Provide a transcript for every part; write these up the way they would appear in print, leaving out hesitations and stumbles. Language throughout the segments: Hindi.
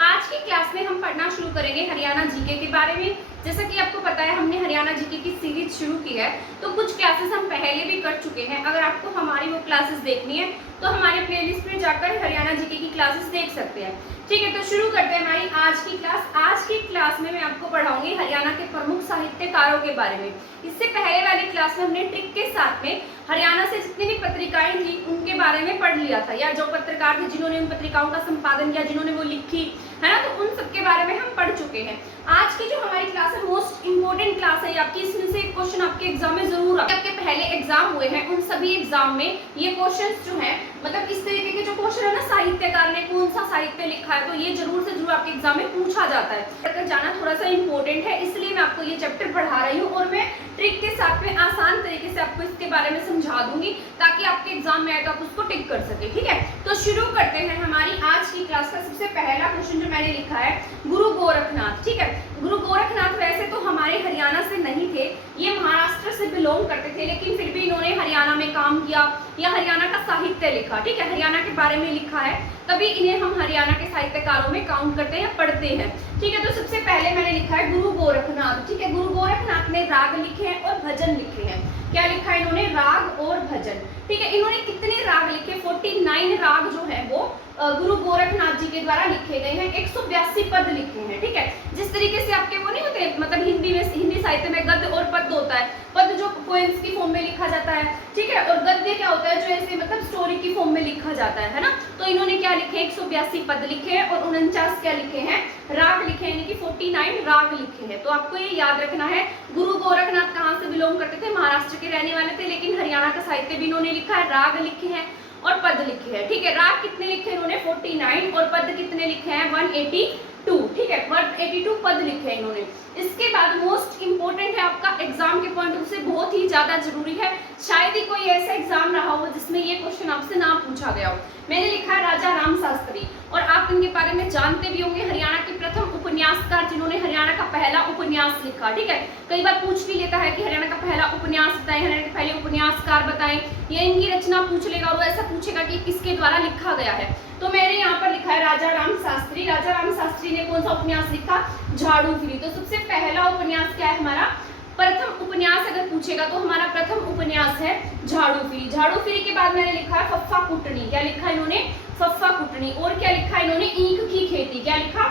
आज की क्लास में हम पढ़ना शुरू करेंगे हरियाणा जीके के बारे में। जैसा कि आपको पता है हमने हरियाणा जीके की सीरीज शुरू की है, तो कुछ क्लासेस हम पहले भी कर चुके हैं। अगर आपको हमारी वो क्लासेस देखनी है तो हमारे प्लेलिस्ट में जाकर हरियाणा जीके की क्लासेस देख सकते हैं। ठीक है, तो शुरू करते हैं हमारी आज की क्लास। आज की क्लास में मैं आपको पढ़ाऊंगी हरियाणा के प्रमुख साहित्यकारों के बारे में। इससे पहले वाली क्लास में हमने ट्रिक के साथ में हरियाणा से जितनी भी पत्रिकाएं थी उनके बारे में पढ़ लिया था, या जो पत्रकार थे जिन्होंने उन पत्रिकाओं का संपादन किया, जिन्होंने वो लिखी है ना, तो उन सब के बारे में हम पढ़ चुके हैं। आज की जो हमारी क्लास है मोस्ट इंपोर्टेंट क्लास है आपकी। इसमें से एक क्वेश्चन आपके एग्जाम में जरूर आपके पहले एग्जाम हुए हैं, उन सभी एग्जाम में ये क्वेश्चंस जो हैं, मतलब इस तरीके के जो क्वेश्चन है ना, साहित्यकार ने कौन सा साहित्य लिखा है, तो ये जरूर से जरूर आपके एग्जाम में पूछा जाता है। अगर जाना थोड़ा सा इंपॉर्टेंट है, इसलिए मैं आपको ये चैप्टर पढ़ा रही हूँ और मैं ट्रिक के साथ में आसान तरीके से आपको इसके बारे में समझा दूंगी ताकि आपके एग्जाम में आए तो आप उसको टिक कर सके। ठीक है, तो शुरू करते हैं हमारी आज की क्लास का। सबसे पहला क्वेश्चन जो मैंने लिखा है, गुरु गोरखनाथ। ठीक है, गुरु गोरखनाथ वैसे तो हमारे हरियाणा से नहीं थे, ये महाराष्ट्र से बिलोंग करते थे, लेकिन फिर भी इन्होंने हरियाणा में काम किया या हरियाणा का साहित्य लिखा। ठीक है, हरियाणा के बारे में लिखा है, तभी इन्हें हम हरियाणा के साहित्यकारों में काउंट करते हैं या पढ़ते हैं। ठीक है, तो सबसे पहले मैंने लिखा है गुरु गोरखनाथ। ठीक है, गुरु गोरखनाथ ने राग लिखे हैं और भजन लिखे हैं। क्या लिखा है इन्होंने? राग और भजन। ठीक है, इन्होंने कितने राग लिखे? 49 राग जो है वो गुरु गोरखनाथ जी के द्वारा लिखे गए हैं। 182 पद लिखे हैं। ठीक है, जिस तरीके से आपके वो नहीं होते, मतलब हिंदी साहित्य में गद्य और पद्य होता है। पद्य जो पोएम्स की फॉर्म में लिखा जाता है, ठीक है, और गद्य क्या होता है जो ऐसे मतलब स्टोरी की फॉर्म में लिखा जाता है ना। तो इन्होंने क्या लिखे? 182 पद लिखे हैं और 49 क्या लिखे हैं? राग लिखे हैं, यानी कि 49 राग लिखे हैं। तो आपको ये याद रखना है। गुरु गोरखनाथ कहाँ से बिलोंग करते थे? महाराष्ट्र के रहने वाले थे, लेकिन हरियाणा का साहित्य भी इन्होंने लिखा है, राग लिखे हैं और पद लिखे हैं। ठीक है, राग कितने लिखे इन्होंने? 49, और पद कितने लिखे हैं? 182। ठीक है, 182 पद लिखे हैं इन्होंने। इसके बाद मोस्ट इंपोर्टेंट है आपका एग्जाम के पॉइंट ऑफ से बहुत ही ज्यादा जरूरी है, शायद ही कोई ऐसा एग्जाम रहा हो जिसमें ये क्वेश्चन आपसे ना पूछा गया हो। मैंने लिखा है राजा राम शास्त्री, और आप इनके बारे में जानते भी होंगे, हरियाणा के प्रथम उपन्यासकार जिन्होंने हरियाणा का पहला उपन्यास लिखा। ठीक है, कई बार पूछ भी लेता है कि हरियाणा का पहला उपन्यास बताएं, हरियाणा के पहले उपन्यासकार बताएं, या इनकी रचना पूछ लेगा और वो ऐसा पूछेगा कि किसके द्वारा लिखा गया है। तो मैंने यहाँ पर लिखा है राजा राम शास्त्री। राजा राम शास्त्री ने कौन सा उपन्यास लिखा? झाड़ूफिरी। तो सबसे पहला उपन्यास क्या है हमारा? प्रथम उपन्यास अगर पूछेगा तो हमारा प्रथम उपन्यास है झाड़ूफिरी। झाड़ूफिरी के बाद मैंने लिखा है फफ्फा कुटनी। क्या लिखा इन्होंने? फफ्फा कुटनी। और क्या लिखा इन्होंने? ईंख की खेती। क्या लिखा?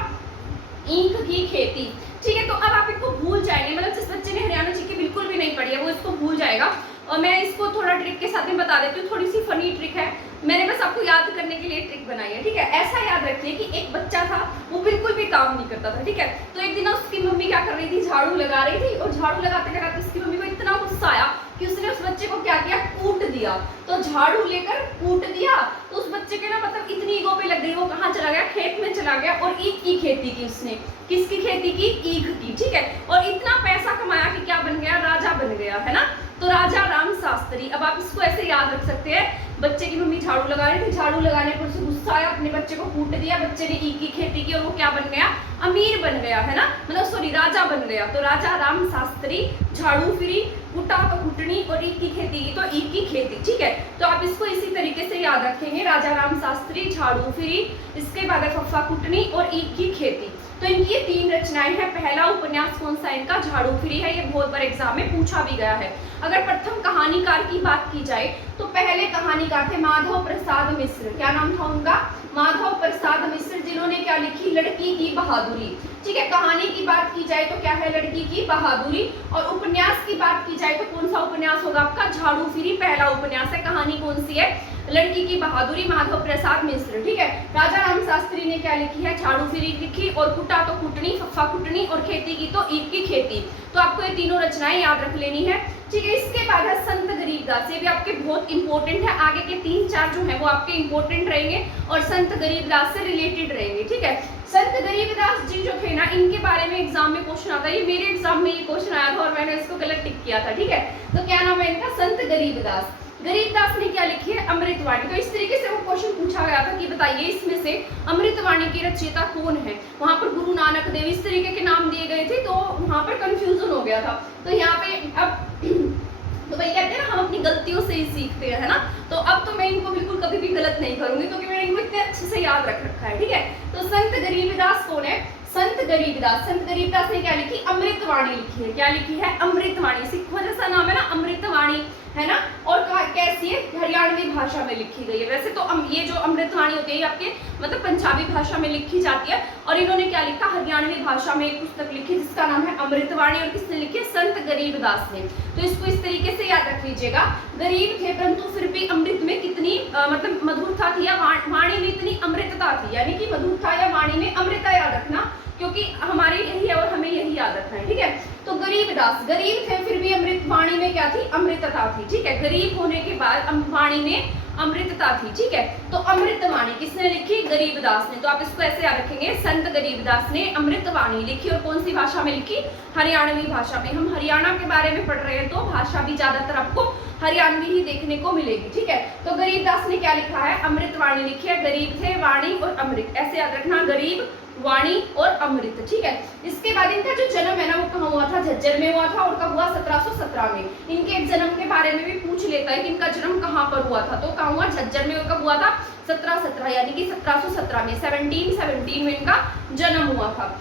ईंख की खेती। ठीक है, तो अब आप इसको भूल जाएंगे, मतलब जिस बच्चे ने हरियाणा जी की बिल्कुल भी नहीं पढ़ी है वो इसको भूल जाएगा। और मैं इसको थोड़ा ट्रिक के साथ में बता देती हूँ, थोड़ी सी फनी ट्रिक है, मैंने बस आपको याद करने के लिए ट्रिक बनाई है। ठीक है, ऐसा याद रखिए कि एक बच्चा था, वो बिल्कुल भी काम नहीं करता था। ठीक है, तो एक दिन उसकी मम्मी क्या कर रही थी? झाड़ू लगा रही थी, और झाड़ू लगाते लगाते उसकी मम्मी को इतना गुस्सा आया कि उसने उस बच्चे को क्या किया? कूट दिया। तो झाड़ू लेकर कूट दिया, तो उस बच्चे के ना मतलब इतनी ईगो पे लग गई, वो कहाँ चला गया? खेत में चला गया और ईख की खेती की उसने। किसकी खेती की? ईख की। ठीक है, और इतना पैसा कमाया कि क्या बन गया? राजा बन गया, है ना। तो राजा राम शास्त्री। अब आप इसको ऐसे याद रख सकते हैं, बच्चे की मम्मी झाड़ू लगा रही थी, झाड़ू लगाने पर उसे गुस्सा आया, अपने बच्चे को कूट दिया, बच्चे ने ईख की खेती की और वो क्या बन गया? अमीर बन गया, है ना, मतलब सॉरी राजा बन गया। तो राजा राम शास्त्री, झाड़ूफिरी, कुटा तो कुटनी, और ईख की खेती की तो ईख की खेती। ठीक है, तो आप इसको इसी तरीके से याद रखेंगे, राजा राम शास्त्री, झाड़ूफिरी, इसके बाद फफ्फा कुटनी और ईख की खेती। तो इनकी ये 3 रचनाएं हैं। पहला उपन्यास कौन सा इनका? झाड़ूफिरी है, ये बहुत बार एग्जाम में पूछा भी गया है। अगर प्रथम कहानीकार की बात की जाए तो पहले कहानीकार थे माधव प्रसाद मिश्र। क्या नाम था उनका? माधव प्रसाद मिश्र, जिन्होंने क्या लिखी? लड़की की बहादुरी। ठीक है, कहानी की बात की जाए तो क्या है? लड़की की बहादुरी। और उपन्यास की बात की जाए तो कौन सा उपन्यास होगा आपका? झाड़ूफिरी पहला उपन्यास है। कहानी कौन सी है? लड़की की बहादुरी, माधव प्रसाद मिश्र। ठीक है, राजा राम शास्त्री ने क्या लिखी है? झाड़ूफिरी लिखी, और कुटा तो कुटनी, फफ्फा कुटनी, और खेती की तो ईख की खेती। तो आपको ये तीनों रचनाएं याद रख लेनी है। ठीक है, इसके बाद है संत गरीबदास। ये भी आपके बहुत इंपॉर्टेंट है, आगे के 3-4 जो है वो आपके इंपॉर्टेंट रहेंगे और संत गरीबदास से रिलेटेड रहेंगे। ठीक है, संत गरीबदास जी जो थे ना, इनके बारे में एग्जाम में क्वेश्चन आता है। ये मेरे एग्जाम में ये क्वेश्चन आया था और मैंने इसको गलत टिक किया था। ठीक है, तो क्या नाम है इनका? संत गरीबदास। गरीबदास ने क्या लिखी है? अमृतवाणी। तो इस तरीके से वो क्वेश्चन पूछा गया था कि बताइए इसमें से अमृतवाणी की रचयिता कौन है। वहां पर गुरु नानक देव इस तरीके के नाम दिए गए थे, तो वहां पर कंफ्यूजन हो गया था। तो यहाँ पे अब तो भाई कहते हैं ना, हम अपनी गलतियों से ही सीखते हैं, है ना। तो अब तो मैं इनको बिल्कुल कभी भी गलत नहीं करूंगी, क्योंकि मैंने इनको इतने अच्छे से याद रख रखा है। ठीक है, तो संत गरीबदास कौन है? संत गरीबदास। संत गरीबदास ने क्या लिखी? अमृतवाणी लिखी है। क्या लिखी है? अमृतवाणी। सिखों जैसा नाम है ना, अमृतवाणी, है ना। और कैसी है? हरियाणवी भाषा में लिखी गई है। वैसे तो ये जो अमृतवाणी होती है ये आपके मतलब पंजाबी भाषा में लिखी जाती है, और इन्होंने क्या लिखा? हरियाणवी भाषा में एक पुस्तक लिखी जिसका नाम है अमृतवाणी, और किसने लिखी है? संत गरीबदास ने। तो इसको इस तरीके से याद रख लीजिएगा, गरीब थे परंतु फिर भी अमृत में कितनी मतलब मधुरता थी, या वाणी में इतनी अमृतता थी, यानी कि मधुरता या वाणी में अमृतता याद रखना, क्योंकि हमारी यही है और हमें यही याद रखना है, ठीक है। तो गरीबदास, गरीब थे फिर भी अमृत, वाणी में क्या थी? अमृतता थी, ठीक है। गरीब होने के बाद वाणी में अमृतता थी, ठीक है। तो अमृतवाणी किसने लिखी? गरीबदास ने। तो आप इसको ऐसे याद रखेंगे, संत गरीबदास ने अमृतवाणी लिखी, और कौन सी भाषा में लिखी? हरियाणवी भाषा में। हम हरियाणा के बारे में पढ़ रहे हैं तो भाषा भी ज्यादातर आपको हरियाणवी ही देखने को मिलेगी, ठीक है। तो गरीबदास ने क्या लिखा है? अमृतवाणी लिखी है। गरीब थे, वाणी और अमृत, ऐसे याद रखना, गरीब, वाणी और अमृत, ठीक है। इसके बाद इनका जो जन्म है ना वो कहाँ हुआ था? झज्जर में हुआ था, और कब हुआ? 1717 में। इनके जन्म के बारे में भी पूछ लेता है कि इनका जन्म कहाँ पर हुआ था, तो कहाँ हुआ? झज्जर में। और कब हुआ था? 1717, यानी कि 1717 में, 1717 में इनका जन्म हुआ था।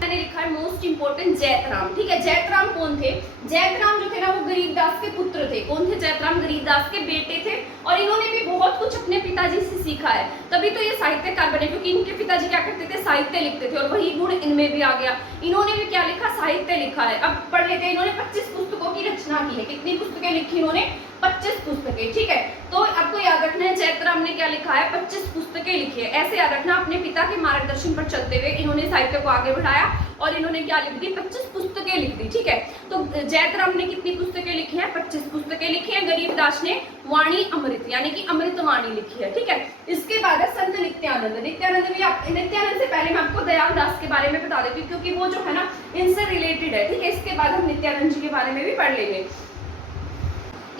मैंने लिखा है मोस्ट इंपोर्टेंट जैतराम, ठीक है। जैतराम कौन थे? जैतराम जो थे ना वो गरीबदास के पुत्र थे। कौन थे? जैतराम गरीबदास के बेटे थे, और इन्होंने भी बहुत कुछ अपने पिताजी से सीखा है, तभी तो ये साहित्यकार बने, क्योंकि इनके पिताजी क्या करते थे? साहित्य लिखते थे, और वही गुण इनमें भी आ गया। इन्होंने भी क्या लिखा? साहित्य लिखा है। अब पढ़ लेते हैं। इन्होंने 25 पुस्तकों की रचना की है। कितनी पुस्तकें लिखी इन्होंने? 25 पुस्तकें, ठीक है। तो आपको याद रखना है जैतराम ने क्या लिखा है? 25 पुस्तकें लिखी है। ऐसे याद रखना, अपने पिता के मार्गदर्शन पर चलते हुए इन्होंने साहित्य को आगे बढ़ाया, और इन्होंने क्या लिख दी? 25 पुस्तकें लिख दी, ठीक है। तो जैतराम ने कितनी पुस्तकें लिखी हैं? 25 पुस्तकें लिखी हैं। गरीबदास ने वाणी अमृत, यानी कि अमृतवाणी लिखी है, ठीक है। इसके बाद है संत नित्यानंद। नित्यानंद से पहले मैं आपको दयाल दास के बारे में बता देती हूँ, क्योंकि वो जो है ना इनसे रिलेटेड है, ठीक है। इसके बाद हम नित्यानंद जी के बारे में भी पढ़ लेंगे।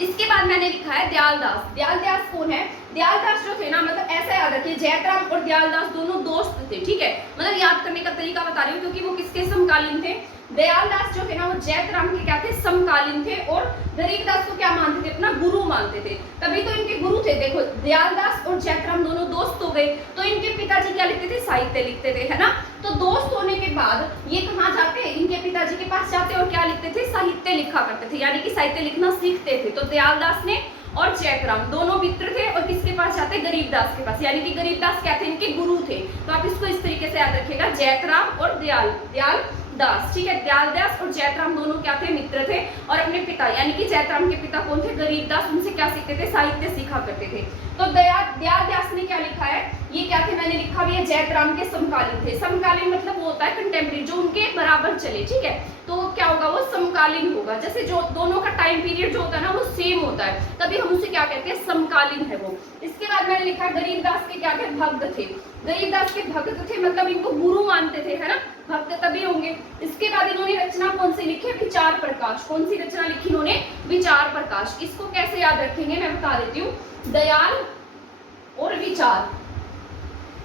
इसके बाद मैंने लिखा है दयालदास। दयालदास कौन है? दयालदास जो थे ना, मतलब ऐसा याद रखिए, जैतराम और दयालदास दोनों दोस्त थे, ठीक है। मतलब याद करने का तरीका बता रही हूँ, क्योंकि वो किसके समकालीन थे? दयालदास जो थे ना वो जैतराम के क्या थे? समकालीन थे, और गरीबदास को क्या मानते थे? अपना गुरु मानते थे, तभी तो इनके गुरु थे। देखो, दयालदास और जैतराम दोनों दोस्त हो गए, तो इनके पिताजी क्या लिखते थे? साहित्य लिखते थे, है ना। तो दोस्त होने के बाद ये कहाँ जाते? इनके पिताजी के पास जाते, और क्या लिखते थे? साहित्य लिखा करते थे, यानी कि साहित्य लिखना सीखते थे। तो दयालदास ने और जैतराम दोनों मित्र थे, और किसके पास जाते? गरीबदास के पास, यानी कि गरीबदास क्या थे? इनके गुरु थे। तो आप इसको इस तरीके से याद रखिएगा, जैतराम और दयालदास, ठीक है। दयालदास और जैतराम दोनों क्या थे? मित्र थे, और अपने पिता यानी कि जैतराम के पिता कौन थे? गरीबदास, उनसे क्या सीखते थे? साहित्य सीखा करते थे। तो दयालदास ने क्या लिखा है? ये क्या थे? मैंने लिखा भी है, जैतराम के समकालीन थे। समकालीन मतलब वो होता है कंटेम्परेरी, जो उनके बराबर चले, ठीक है। तो क्या होगा? वो समकालीन होगा। जैसे जो दोनों का टाइम पीरियड जो होता है ना वो सेम होता है, तभी हम उसे क्या कहते हैं? समकालीन है वो। इसके बाद मैंने लिखा गरीबदास के क्या थे? भक्त थे। गरीबदास के भक्त थे, मतलब इनको गुरु मानते थे, है ना। भक्त तभी होंगे। इसके बाद इन्होंने रचना कौन सी लिखी है? विचार प्रकाश। कौन सी रचना लिखी इन्होंने? विचार प्रकाश। इसको कैसे याद रखेंगे मैं बता देती हूँ, दयाल और विचार।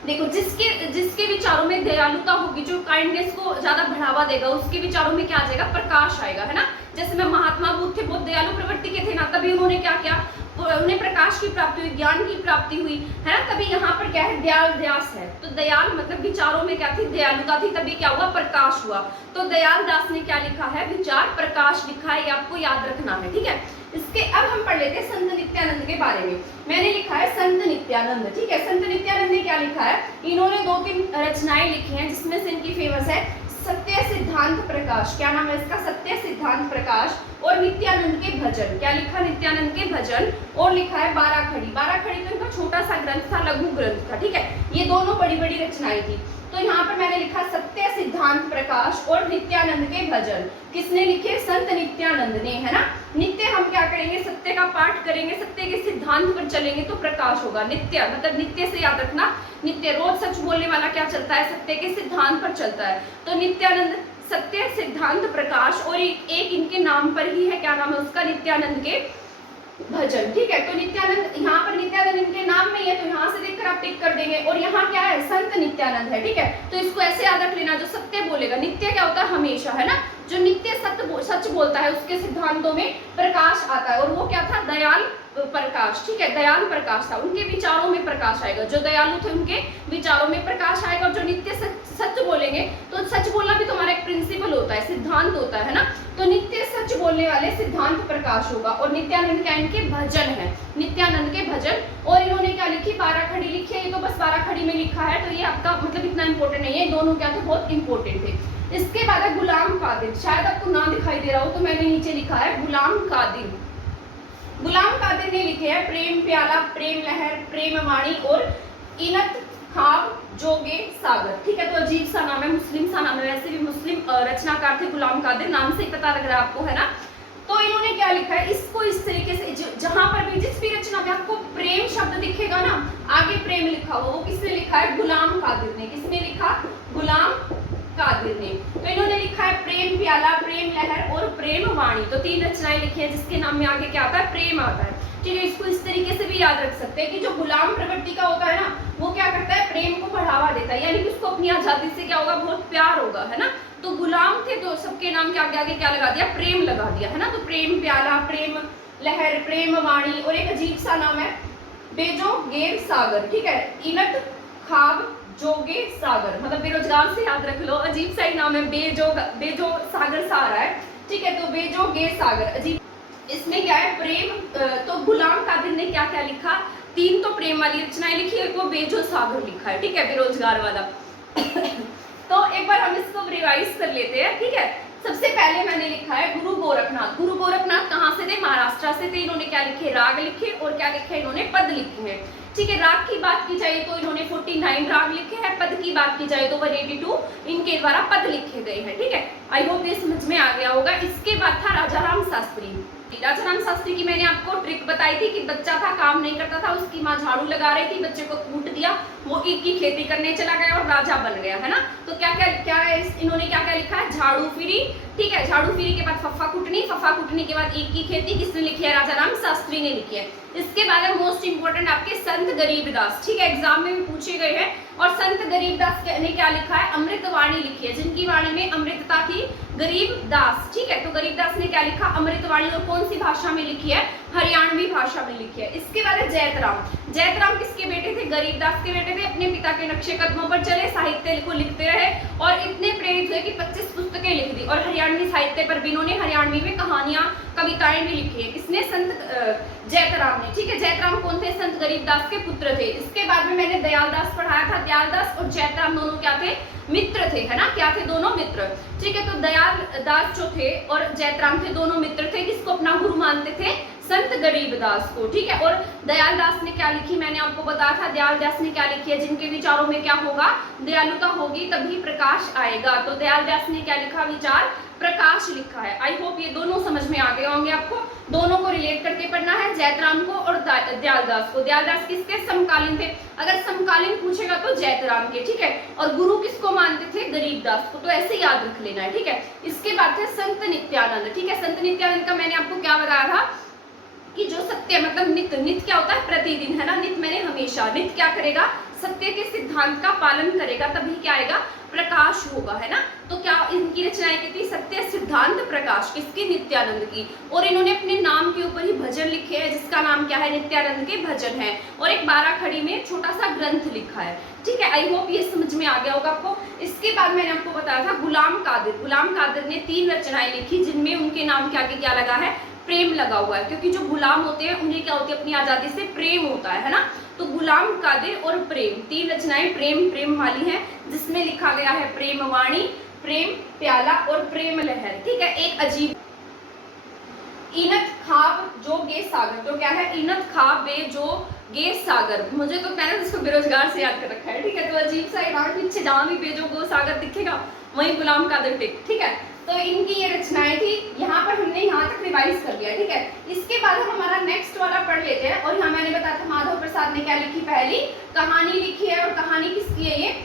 देखो, जिसके विचारों में दयालुता होगी, जो काइंडनेस को ज्यादा बढ़ावा देगा, उसके विचारों में क्या आ जाएगा? प्रकाश आएगा, है ना। जैसे में महात्मा बुद्ध थे, बहुत दयालु प्रवृत्ति के थे ना, तभी उन्होंने क्या किया? उन्हें प्रकाश की प्राप्ति हुई, ज्ञान की प्राप्ति हुई, है ना। तभी यहाँ पर क्या है? दयालदास है। तो दयाल मतलब विचारों में क्या थी? दयालुता थी, तभी क्या हुआ? प्रकाश हुआ। तो दयालदास ने क्या लिखा है? विचार प्रकाश लिखा है, ये आपको याद रखना है, ठीक है। इसके अब हम पढ़ लेते हैं संत नित्यानंद के बारे में। मैंने लिखा है संत नित्यानंद, ठीक है। संत नित्यानंद ने क्या लिखा है? इन्होंने 2-3 रचनाएं लिखी हैं, जिसमें से इनकी फेमस है सत्य सिद्धांत प्रकाश। क्या नाम है इसका? सत्य सिद्धांत प्रकाश। और नित्यानंद के भजन। क्या लिखा? नित्यानंद के भजन। और लिखा है बाराखड़ी। बाराखड़ी तो इनका छोटा सा ग्रंथ था, लघु ग्रंथ था, ठीक है। ये दोनों बड़ी बड़ी रचनाएं थी। तो यहाँ पर मैंने लिखा सत्य सिद्धांत प्रकाश और नित्यानंद के भजन। किसने लिखे? संत नित्यानंद ने, है ना। नित्य हम क्या करेंगे? सत्य का पाठ करेंगे, सत्य के सिद्धांत पर चलेंगे तो प्रकाश होगा। नित्य मतलब नित्य से याद रखना, नित्य रोज सच बोलने वाला क्या चलता है? सत्य के सिद्धांत पर चलता है। तो नित्यानंद सत्य सिद्धांत प्रकाश, और एक इनके नाम पर ही है, क्या नाम है उसका? नित्यानंद के भजन, ठीक है। तो नित्यानंद, यहाँ पर नित्यानंद इनके नाम में है, तो यहाँ से देखकर आप टिक कर देंगे। और यहाँ क्या है? संत नित्यानंद है, ठीक है। तो इसको ऐसे याद रख लेना, जो सत्य बोलेगा, नित्य क्या होता है? हमेशा, है ना। जो नित्य सच बोलता है उसके सिद्धांतों में प्रकाश आता है। और वो क्या था? दयाल प्रकाश, ठीक है, दयालु प्रकाश था, उनके विचारों में प्रकाश आएगा। जो दयालु थे उनके विचारों में प्रकाश आएगा। और जो नित्य सच बोलेंगे, तो सच बोलना भी तुम्हारा एक प्रिंसिपल होता है, सिद्धांत होता है ना, तो नित्य सच बोलने वाले सिद्धांत प्रकाश होगा। और नित्यानंद क्या इनके भजन है, नित्यानंद के भजन। और इन्होंने क्या लिखी, 12 खड़ी लिखी है। ये तो बस 12 खड़ी में लिखा है, तो ये आपका मतलब इतना इंपॉर्टेंट नहीं है, दोनों क्या थे, बहुत इंपॉर्टेंट थे। इसके बाद है गुलाम कादिर, शायद आपको ना दिखाई दे रहा हो तो मैंने नीचे लिखा है गुलाम कादिर। गुलाम कादिर ने लिखे हैं प्रेम प्याला, प्रेम लहर, प्रेम वाणी और इनत खाब जोगे सागर, ठीक है। तो अजीब सा नाम है, मुस्लिम सा नाम है, वैसे भी मुस्लिम रचनाकार थे गुलाम कादिर, नाम से ही पता लग रहा है आपको, है ना। तो इन्होंने क्या लिखा है, इसको इस तरीके से, जहां पर भी जिस भी रचना में आपको प्रेम शब्द दिखेगा ना, आगे प्रेम लिखा हुआ, वो किसने लिखा है, गुलाम कादिर ने। किसने लिखा, गुलाम कादिर ने। तो इन्होंने लिखा है प्रेम प्याला, प्रेम लहर और प्रेम वाणी। तो 3 रचनाएं लिखी है, जिसके नाम में आगे क्या आता है, प्रेम आता है, ठीक है। इसको इस तरीके से भी याद रख सकते हैं कि जो गुलाम प्रवृत्ति का होता है ना, वो क्या करता है, प्रेम को बढ़ावा देता है, यानी कि उसको अपनी आजादी से क्या होगा, बहुत प्यार होगा, है ना। तो गुलाम थे तो सबके नाम के आगे आगे क्या लगा दिया, प्रेम लगा दिया, है ना। तो प्रेम प्याला, प्रेम लहर, प्रेम वाणी, और एक अजीब सा नाम है बेजो गेर सागर, ठीक है, इनत खाब जोगे सागर, मतलब बेरोजगार से याद रख लो, अजीब सा ही नाम है, बेजो सागर सा आ रहा है, ठीक है। तो बेजो गे सागर, अजीब। इसमें क्या है, प्रेम। तो गुलाम कादिर ने क्या क्या लिखा, 3 तो प्रेम वाली रचनाएं लिखी है, वो बेजो सागर लिखा है, ठीक है, बेरोजगार वाला। तो एक बार हम इसको रिवाइज कर लेते हैं, ठीक है। सबसे पहले मैंने लिखा है गुरु गोरखनाथ। गुरु गोरखनाथ कहाँ से थे, महाराष्ट्र से थे। इन्होंने क्या लिखे, राग लिखे, और क्या लिखे, इन्होंने पद लिखे हैं, ठीक है। राग की बात की जाए तो इन्होंने 49 राग लिखे हैं, पद की बात की जाए तो 182 इनके द्वारा पद लिखे गए हैं, ठीक है। आई होप ये समझ में आ गया होगा। इसके बाद था राजाराम शास्त्री। राजाराम शास्त्री की मैंने आपको ट्रिक बताई थी कि बच्चा था, काम नहीं करता था, उसकी माँ झाड़ू लगा रही थी, बच्चे को कूट दिया, वो ईख की खेती करने चला गया और राजा बन गया, है ना। तो क्या क्या क्या है, इन्होंने क्या क्या लिखा है, झाड़ू फिरी, ठीक है, झाड़ू फिरी के बाद फफ्फा कुटनी, फफ्फा कुटनी के बाद ईख की खेती, किसने लिखी है, राजाराम शास्त्री ने लिखी है। इसके बाद है मोस्ट इंपोर्टेंट आपके संत गरीबदास, ठीक है, एग्जाम में भी पूछे गए हैं। और संत गरीबदास ने क्या लिखा है, अमृतवाणी लिखी है, जिनकी वाणी में अमृतता थी, गरीबदास, ठीक है। तो गरीबदास ने क्या लिखा, अमृतवाणी, और कौन सी भाषा में लिखी है, हरियाणवी भाषा में लिखी है। इसके बाद है जैतराम। जैतराम किसके बेटे थे, गरीबदास के बेटे थे। अपने पिता के नक्शे कदमों पर चले, साहित्य को लिखते रहे और इतने प्रेरित हुए कि 25 पुस्तकें लिख दी। और हरियाणवी साहित्य पर भी इन्होंने हरियाणवी में कहानियां, कविताएं भी लिखी है। किसने, संत जैतराम ने, ठीक है। जैतराम कौन थे, संत गरीबदास के पुत्र थे। इसके बाद में मैंने दयालदास पढ़ाया था। दयालदास और जैतराम दोनों क्या थे, मित्र थे, है ना, क्या थे, दोनों मित्र, ठीक है। तो दयालदास जो थे और जैतराम थे, दोनों मित्र थे। किसको अपना गुरु मानते थे, संत गरीबदास को, ठीक है। और दयालदास ने क्या लिखी, मैंने आपको बताया था, दयालदास ने क्या लिखी है, जिनके विचारों में क्या होगा, दयालुता होगी तभी प्रकाश आएगा। तो दयालदास ने क्या लिखा, विचार प्रकाश लिखा है। आई होप ये दोनों समझ में आ गए होंगे आपको। दोनों को रिलेट करके पढ़ना है, जैतराम को और दयालदास को। दयालदास किसके समकालीन थे, अगर समकालीन पूछेगा तो जैतराम के, ठीक है। और गुरु किसको मानते थे, गरीबदास को। तो ऐसे याद रख लेना है, ठीक है। इसके बाद थे संत नित्यानंद, ठीक है। संत नित्यानंद का मैंने आपको क्या बताया था कि जो सत्य, मतलब नित्य, नित्य क्या होता है, प्रतिदिन, है ना। नित्य मैंने हमेशा, नित्य क्या करेगा, सत्य के सिद्धांत का पालन करेगा, तभी क्या आएगा, प्रकाश होगा, है ना। तो क्या इनकी रचनाएं की थी, सत्य सिद्धांत प्रकाश, किसकी, नित्यानंद की। और इन्होंने अपने नाम के ऊपर ही भजन लिखे हैं, जिसका नाम क्या है, नित्यानंद के भजन है। और एक 12 खड़ी में छोटा सा ग्रंथ लिखा है, ठीक है। आई होप ये समझ में आ गया होगा आपको। इसके बाद मैंने आपको बताया था गुलाम कादिर। गुलाम कादिर ने 3 रचनाएं लिखी, जिनमें उनके नाम के आगे क्या लगा है, प्रेम लगा हुआ है, क्योंकि जो गुलाम होते हैं उन्हें क्या होती है, अपनी आजादी से प्रेम होता है ना। तो गुलाम कादिर और प्रेम, 3 रचनाएं प्रेम वाली हैं, जिसमें लिखा गया है प्रेम वाणी, प्रेम प्याला और प्रेम लहर, ठीक है। एक अजीब इनत खाब जो गे सागर, तो क्या है, इनत खाब बे जो गे सागर, मुझे तो मैंने इसको बेरोजगार से याद कर रखा है, ठीक है। तो अजीब सा नाम, पीछे जहां भी बे जो गो सागर दिखेगा वहीं गुलाम कादिर टिक, ठीक है। तो इनकी ये रचनाएं थी, यहाँ पर हमने यहाँ तक रिवाइज कर लिया, ठीक है। इसके बाद हम हमारा नेक्स्ट वाला पढ़ लेते हैं। और यहाँ मैंने बताया था माधव प्रसाद ने क्या लिखी, पहली कहानी लिखी है। और कहानी किसकी है, ये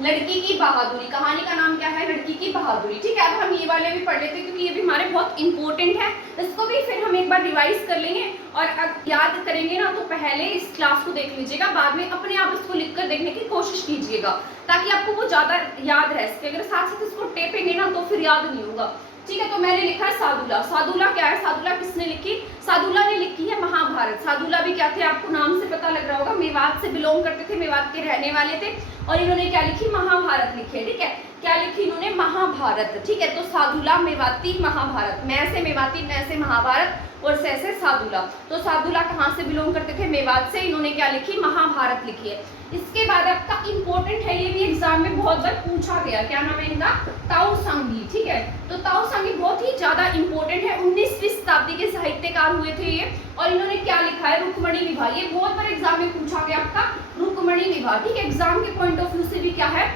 लड़की की बहादुरी। कहानी का नाम क्या है, लड़की की बहादुरी, ठीक है। अब हम ये वाले भी पढ़ लेते हैं, क्योंकि ये भी हमारे बहुत इंपॉर्टेंट है। इसको भी फिर हम एक बार रिवाइज कर लेंगे, और याद करेंगे ना, तो पहले इस क्लास को देख लीजिएगा, बाद में अपने आप इसको लिखकर देखने की कोशिश कीजिएगा, ताकि आपको वो ज्यादा याद रह सके। अगर साथ साथ इसको टेपेंगे ना, तो फिर याद नहीं होगा, ठीक है। तो मैंने लिखा है सादुला। सादुला क्या है? सादुला किसने लिखी? सादुला ने लिखी है महाभारत। सादुला भी क्या थे? आपको नाम से पता लग रहा होगा, मेवात से बिलोंग करते थे, मेवात के रहने वाले थे, और इन्होंने क्या लिखी? महाभारत लिखी है। ठीक है, क्या लिखी इन्होंने? महाभारत। ठीक है, तो सादुला मेवाती महाभारत, मैं से मेवाती, मैं से महाभारत और से सादुला। तो सादुला कहाँ से बिलोंग करते थे? मेवात से। इन्होंने क्या लिखी? महाभारत लिखी है। इसके बाद आपका इंपॉर्टेंट है, ये भी एग्जाम में बहुत बार पूछा गया, क्या नाम है इनका? ताऊ सांगी। ठीक है, तो ताऊ सांगी बहुत ही ज्यादा इंपॉर्टेंट है, 19वीं शताब्दी के साहित्यकार हुए थे ये। और इन्होंने क्या लिखा है? रुक्मणी विवाह। ये बहुत बार एग्जाम में पूछा गया आपका, रुक्मणी विवाह। ठीक है, एग्जाम के पॉइंट ऑफ व्यू से भी क्या है?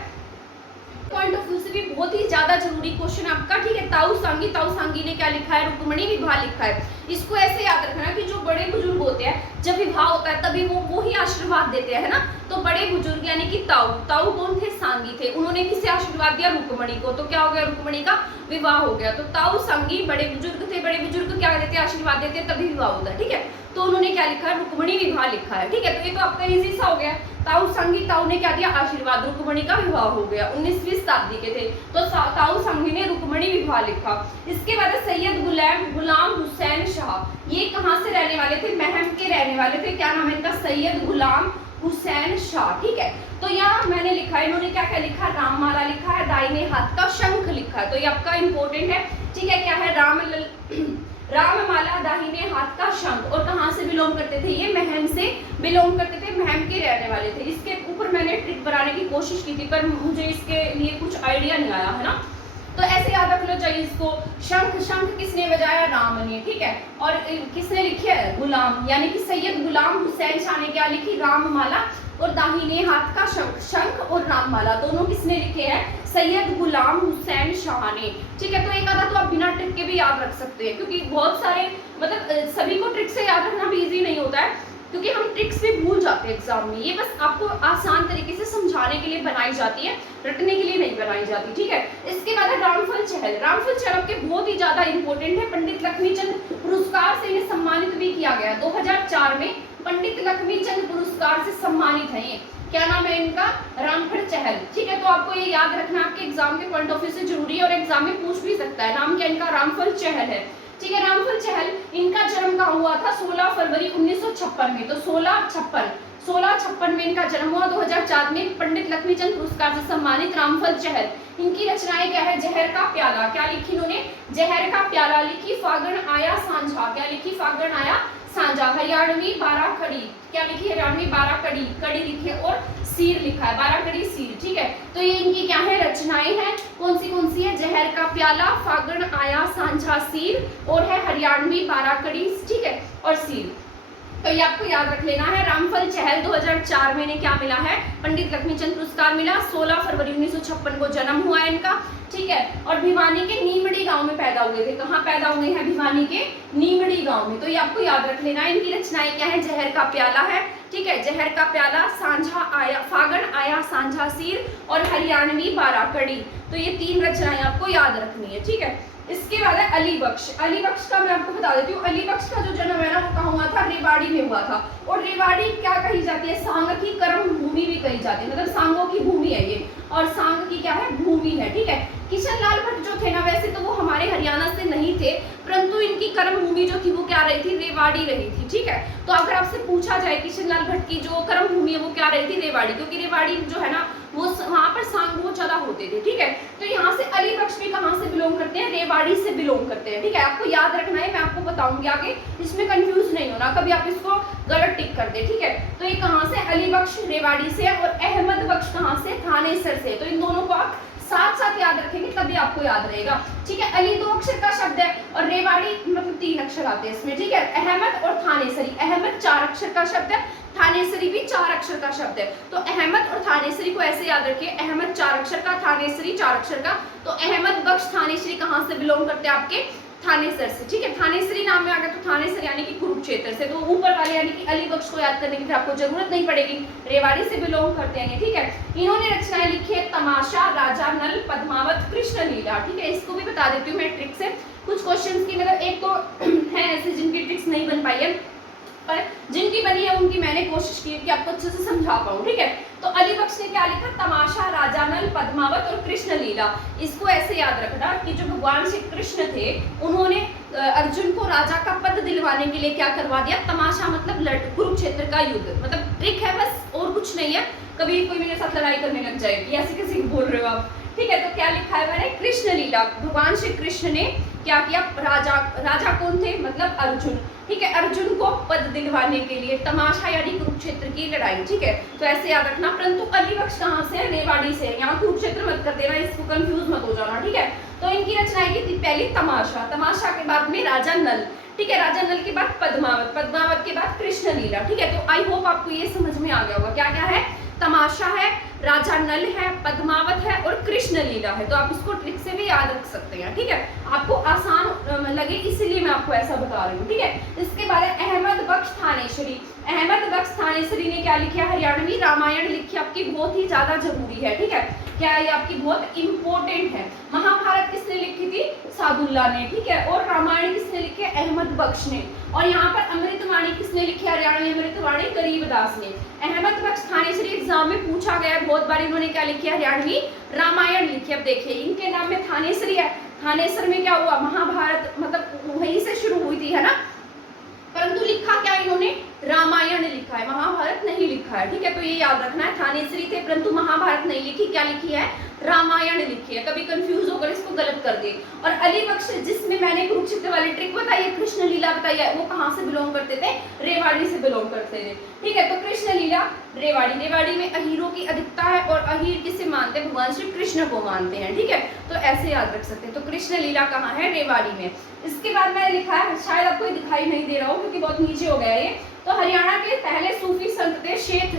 पॉइंट ऑफ व्यू से भी बहुत ही ज्यादा जरूरी क्वेश्चन आपका। ठीक है, ताऊ सांगी ने क्या लिखा है? रुक्मणी विवाह लिखा है। इसको ऐसे याद रखना कि जो बड़े बुजुर्ग होते हैं, जब विवाह होता है तभी वो ही आशीर्वाद देते हैं, है ना। तो बड़े बुजुर्ग यानी कि ताऊ कौन थे? सांगी थे। उन्होंने किसे आशीर्वाद दिया? रुक्मणी को। तो क्या हो गया? रुक्मणी का विवाह हो गया। तो ताऊ सांगी बड़े बुजुर्ग थे, बड़े बुजुर्ग क्या देते? आशीर्वाद देते, तभी विवाह होता है। ठीक है, तो उन्होंने क्या लिखा है? रुक्मणी विवाह लिखा है। ठीक है, तो ये तो आपका इजी सा हो गया। ताऊ सांगी, ताऊ ने क्या दिया? आशीर्वाद, रुक्मणी का विवाह हो गया, 19वीं शताब्दी के थे। तो ताऊ सांगी ने रुक्मणी विवाह लिखा। इसके बाद सैयद गुलाम हुसैन शाह, ये कहाँ से रहने वाले थे? महम के रहने वाले थे। क्या नाम है इनका? सैयद गुलाम हुसैन शाह। ठीक है, तो यहाँ मैंने लिखा है, इन्होंने क्या क्या लिखा? राममाला लिखा है, दाहिने हाथ का शंख लिखा है। तो ये आपका इंपॉर्टेंट है। ठीक है, क्या है? राममाला, दाहिने हाथ का शंख। और कहाँ से बिलोंग करते थे? ये महम से बिलोंग करते थे, महम के रहने वाले थे। इसके ऊपर मैंने ट्रिक बनाने की कोशिश की थी, पर मुझे इसके लिए कुछ आइडिया नहीं आया, है ना। तो ऐसे याद रख लो चाहिए इसको। शंख किसने बजाया? राम ने। ठीक है, और किसने लिखी है? गुलाम, यानी कि सैयद गुलाम हुसैन शाह ने क्या लिखी? राममाला। और दाहिने हाथ का शंख और राममाला दोनों किसने लिखे हैं? सैयद गुलाम हुसैन शाह ने। ठीक है, तो एक आधा तो आप बिना ट्रिक के भी याद रख सकते हैं, क्योंकि बहुत सारे मतलब सभी को ट्रिक से याद रखना भी इजी नहीं होता है, क्योंकि हम ट्रिक्स भी भूल जाते हैं एग्जाम में। ये बस आपको आसान तरीके से समझाने के लिए बनाई जाती है, रटने के लिए नहीं बनाई जाती। ठीक है, इसके बाद है रामफल चहल। रामफल चहल आपके बहुत ही ज्यादा इंपॉर्टेंट है, पंडित लक्ष्मीचंद पुरस्कार से इन्हें सम्मानित भी किया गया। 2004 में पंडित लक्ष्मीचंद पुरस्कार से सम्मानित है ये। क्या नाम है इनका? रामफल चहल। ठीक है, तो आपको ये याद रखना आपके एग्जाम के पॉइंट ऑफ व्यू से जरूरी है, और एग्जाम में पूछ भी सकता है। नाम क्या इनका? रामफल चहल है। ठीक है, रामफल चहल, इनका जन्म कहाँ हुआ था? 16 फरवरी 1956 में। तो 1656 में इनका जन्म हुआ। 2004 में पंडित लक्ष्मीचंद पुरस्कार से सम्मानित रामफल चहल। इनकी रचनाएं क्या है? जहर का प्याला। क्या लिखी इन्होंने? जहर का प्याला लिखी। फागण आया सांझा। क्या लिखी? फागण आया सांझा। हरियाणवी 12 कड़ी। क्या लिखी? हरियाणवी 12 कड़ी, कड़ी लिखी है, और सीर लिखा है, 12 कड़ी सीर। ठीक है, तो ये इनकी क्या है? रचनाएं हैं। कौन सी है? जहर का प्याला, फागण आया सांझा, सीर, और है हरियाणवी 12 कड़ी। ठीक है, और सीर। तो ये आपको याद रख लेना है। रामफल चहल 2004 में इन्हें क्या मिला है? पंडित लक्ष्मीचंद पुरस्कार मिला। 16 फरवरी 1956 को जन्म हुआ है इनका। ठीक है, और भिवानी के नीमड़ी गांव में पैदा हुए थे। कहाँ पैदा हुए हैं? भिवानी के नीमड़ी गांव में। तो ये आपको याद रख लेना है। इनकी रचनाएं क्या है? जहर का प्याला है। ठीक है, जहर का प्याला, सांझा आया, फागण आया सांझा सीर, और हरियाणवी 12 कड़ी। तो ये 3 रचनाएं आपको याद रखनी है। ठीक है, इसके बाद है अली बख्श। अली बख्श का मैं आपको बता देती हूँ। अली बख्श का जो जन्म है ना, वो कहाँ हुआ था? रेवाड़ी में हुआ था। और रेवाड़ी क्या कही जाती है? सांग की कर्म भूमि भी कही जाती है, मतलब सांगों की भूमि है ये, और सांग की क्या है? भूमि है। ठीक है, किशन लाल भट्ट जो थे ना, वैसे तो वो हमारे हरियाणा से नहीं थे, परंतु इनकी कर्म भूमि जो थी वो क्या रही थी? रेवाड़ी रही थी। ठीक है, तो अगर आपसे पूछा जाए किशन लाल भट्ट की जो कर्म भूमि है वो क्या रही थी? रेवाड़ी, क्योंकि रेवाड़ी जो है ना, वो वहां पर सांग बहुत ज्यादा होते थे। ठीक है, तो यहाँ से अली बख्श भी कहाँ से बिलोंग करते हैं? रेवाड़ी से बिलोंग करते हैं। ठीक है, आपको याद रखना है, मैं आपको बताऊंगी आगे, इसमें कंफ्यूज नहीं होना, कभी आप इसको गलत टिक कर दे। ठीक है, तो ये कहाँ से? अली बख्श रेवाड़ी से, और अहमद बख्श कहाँ से? थानेसर से। तो इन दोनों को आप साथ साथ याद रखेंगे तभी आपको याद रहेगा। ठीक है, अली 2 अक्षर का शब्द है, और रेवाड़ी मतलब 3 अक्षर आते हैं इसमें। ठीक है, अहमद और थानेसरी। अहमद 4 अक्षर का शब्द है, थानेसरी भी 4 अक्षर का शब्द है। तो अहमद और थानेसरी को ऐसे याद रखिए, अहमद 4 अक्षर का, थानेसरी 4 अक्षर का। तो अहमद बख्श थानेसरी कहाँ से बिलोंग करते हैं? आपके थानेसर से। ठीक है, थानेसरी नाम में आ गया, तो थानेसर यानी कि कुरुक्षेत्र से। तो ऊपर वाले यानी कि अली बख्श को याद करने की फिर आपको जरूरत नहीं पड़ेगी, रेवाड़ी से बिलोंग करते हैं। ठीक है, इन्होंने रचनाएं लिखी है तमाशा, राजा नल, पद्मावत, कृष्ण लीला। ठीक है, इसको भी बता देती हूँ मैं ट्रिक से। कुछ क्वेश्चंस की मतलब एक तो है ऐसे जिनकी ट्रिक्स नहीं बन पाई है, पर जिनकी बनी है उनकी मैंने कोशिश की कि आपको अच्छे से समझा पाऊँ, ठीक है। तो अली बख्श ने क्या लिखा, तमाशा, राजा नल, पद्मावत और कृष्ण लीला। इसको ऐसे याद रखना कि जो भगवान श्री कृष्ण थे उन्होंने अर्जुन को राजा का पद दिलवाने के लिए क्या करवा दिया, तमाशा मतलब कुरुक्षेत्र का युद्ध, मतलब ट्रिक है बस, और कुछ नहीं है। कभी कोई मेरे साथ लड़ाई करने लग जाएगी, ऐसे किसी बोल रहे हो आप, ठीक है। तो क्या लिखा है मैंने, कृष्ण लीला, भगवान श्री कृष्ण ने क्या किया, राजा कौन थे, मतलब अर्जुन, ठीक है, अर्जुन को पद दिलवाने के लिए, तमाशा यानी कुरुक्षेत्र की लड़ाई, ठीक है। तो ऐसे याद रखना। परंतु अली बख्श कहाँ से है, रेवाड़ी से है, यहाँ कुरुक्षेत्र मत कर देना, इसको कंफ्यूज मत हो जाना, ठीक है। तो इनकी रचनाएं की थी पहली तमाशा, तमाशा के बाद में राजा नल, ठीक है, राजा नल के बाद पद्मावत, पद्मावत के बाद कृष्ण लीला, ठीक है। तो आई होप आपको ये समझ में आ गया होगा क्या क्या है, तमाशा है, राजा नल है, पद्मावत है और कृष्ण लीला है। तो आप इसको ट्रिक से भी याद रख सकते हैं, ठीक है, आपको आसान लगे इसलिए मैं आपको ऐसा बता रही हूँ, ठीक है। इसके बाद अहमद बख्श थानेश्वरी, अहमद बख्श थानेश्वरी ने क्या लिखा, हरियाणवी रामायण लिखी, आपकी बहुत ही ज्यादा जरूरी है, ठीक है, क्या ये आपकी बहुत इंपॉर्टेंट है। महाभारत किसने लिखी थी, सादुल्ला ने, ठीक है, और रामायण किसने लिखी, अहमद बख्श ने, और यहाँ पर अमृतवाणी किसने लिखी, हरियाणवी अमृतवाणी गरीबदास ने। अहमद बख्श थानेश्वरी एग्जाम में पूछा गया है बहुत बार, इन्होंने क्या लिखी, हरियाणवी रामायण लिखी। अब देखिए इनके नाम में थानेश्वरी है, थानेश्वर में क्या हुआ, महाभारत मतलब वहीं से शुरू हुई थी, है ना, परंतु लिखा क्या इन्होंने, रामायण लिखा है, महाभारत नहीं लिखा है, ठीक है। तो ये याद रखना है, थानेश्वरी थे परंतु महाभारत नहीं लिखी, क्या लिखी है, रामायण लिखी है। कभी कंफ्यूज होकर इसको गलत कर दे। और अली बख्श जिसमें मैंने कुरुक्षेत्र वाली ट्रिक बताई है, कृष्ण लीला बताई है, वो कहाँ से बिलोंग करते थे, रेवाड़ी से बिलोंग करते थे, ठीक है। तो कृष्ण लीला रेवाड़ी, रेवाड़ी में अहीरों की अधिकता है और अहीर किसे मानते हैं, भगवान श्री कृष्ण को मानते हैं, ठीक है। तो ऐसे याद रख सकते हैं। तो कृष्ण लीला कहाँ है, रेवाड़ी में। इसके बाद मैंने लिखा है, शायद आपको दिखाई नहीं दे रहा हो क्योंकि बहुत नीचे हो गया ये, तो हरियाणा के पहले सूफी संत थे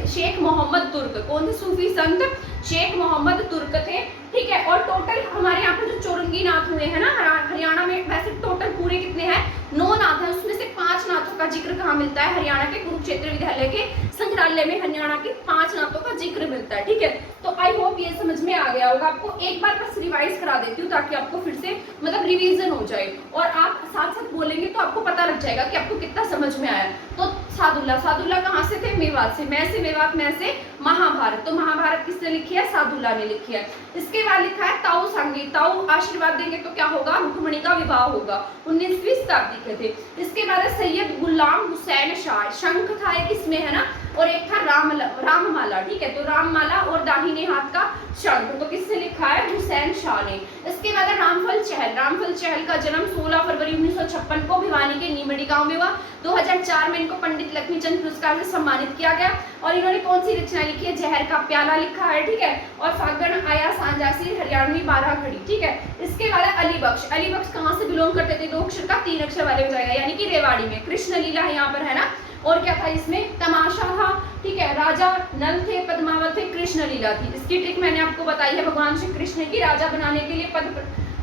शेख मोहम्मद तुर्क। कौन थे सूफी संत, शेख मोहम्मद तुर्क थे, ठीक है। और टोटल हमारे यहाँ पे जो चौरंगी नाथ हुए हैं ना हरियाणा में, वैसे टोटल पूरे कितने हैं, 9 नाथ हैं, उसमें से 5 नाथों का जिक्र कहाँ मिलता है, हरियाणा के कुरुक्षेत्र विद्यालय के संग्रहालय में हरियाणा के 5 नाथों का जिक्र मिलता है, ठीक है। तो आई होप ये समझ में आ गया होगा। आपको एक बार बस रिवाइज करा देती हूँ ताकि आपको फिर से मतलब रिवीजन हो जाए, और आप साथ साथ बोलेंगे तो आपको पता लग जाएगा कि आपको कितना समझ में आया। तो सादुल्ला, सादुल्ला कहाँ से थे, मेवात से, मैं से मेवात, मैं से महाभारत। तो महाभारत किसने लिखी है, सादुल्ला ने लिखी है। इसके बाद लिखा है ताऊ सांगी, ताऊ आशीर्वाद देंगे तो क्या होगा, रुक्मणी का विवाह होगा, 19वीं शताब्दी के थे। इसके बाद सैयद गुलाम हुसैन शाह, शंख था एक इसमें, है ना, और एक था राममाला, ठीक है। तो राममाला और दाहिने हाथ का शंख, तो किसने लिखा है, हुसैन शाह ने। इसके बाद रामफल चहल, रामफल चहल का जन्म 16 फरवरी 1956 को भिवानी के नीमड़ी गांव में हुआ। 2004 में इनको पंडित लक्ष्मीचंद पुरस्कार से सम्मानित किया गया। और इन्होंने कौन सी रचना लिखी है, जहर का प्याला लिखा है, ठीक है। और फागण आया सांझासी हरियाणवी 12 घड़ी, ठीक है। इसके बाद अली बख्श, अली बख्श कहाँ से बिलोंग करते थे, 2 अक्षर का 3 अक्षर वाले हो जाएगा, यानी कि रेवाड़ी में। कृष्ण लीला है यहाँ पर, है ना, और क्या था इसमें, तमाशा था, ठीक है, राजा नल थे, पद्मावत थे, कृष्ण लीला थी। इसकी ट्रिक मैंने आपको बताई है, भगवान श्री कृष्ण की राजा बनाने के लिए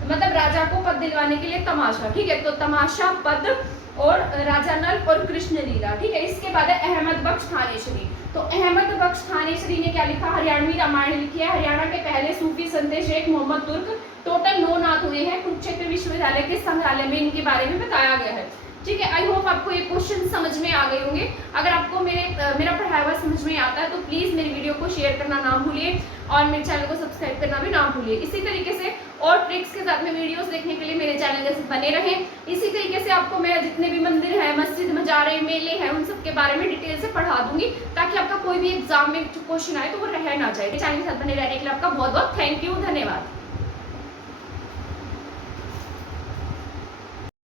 मतलब राजा को पद दिलवाने के लिए तमाशा, ठीक है। तो तमाशा, पद और राजा नल और कृष्ण लीला, ठीक है। इसके बाद है अहमद बख्श थानेश्वरी। तो अहमद बख्श थानेश्वरी ने क्या लिखा, हरियाणवी रामायण लिखी है। हरियाणा के पहले सूफी संत शेख मोहम्मद तुर्क, टोटल 9 नाथ हुए हैं। कुरुक्षेत्र विश्वविद्यालय के संग्रहालय में इनके बारे में बताया गया है, ठीक है। आई होप आपको ये क्वेश्चन समझ में आ गए होंगे। अगर आपको मेरा पढ़ाया हुआ समझ में आता है तो प्लीज़ मेरी वीडियो को शेयर करना ना भूलिए और मेरे चैनल को सब्सक्राइब करना भी ना भूलिए। इसी तरीके से और ट्रिक्स के साथ में वीडियोस देखने के लिए मेरे चैनल जैसे बने रहें। इसी तरीके से आपको मैं जितने भी मंदिर हैं, मस्जिद, मजारे, मेले हैं, उन सब के बारे में डिटेल से पढ़ा दूंगी ताकि आपका कोई भी एग्जाम में क्वेश्चन आए तो वो रह ना जाए। चैनल के साथ बने रहने के लिए आपका बहुत बहुत थैंक यू, धन्यवाद।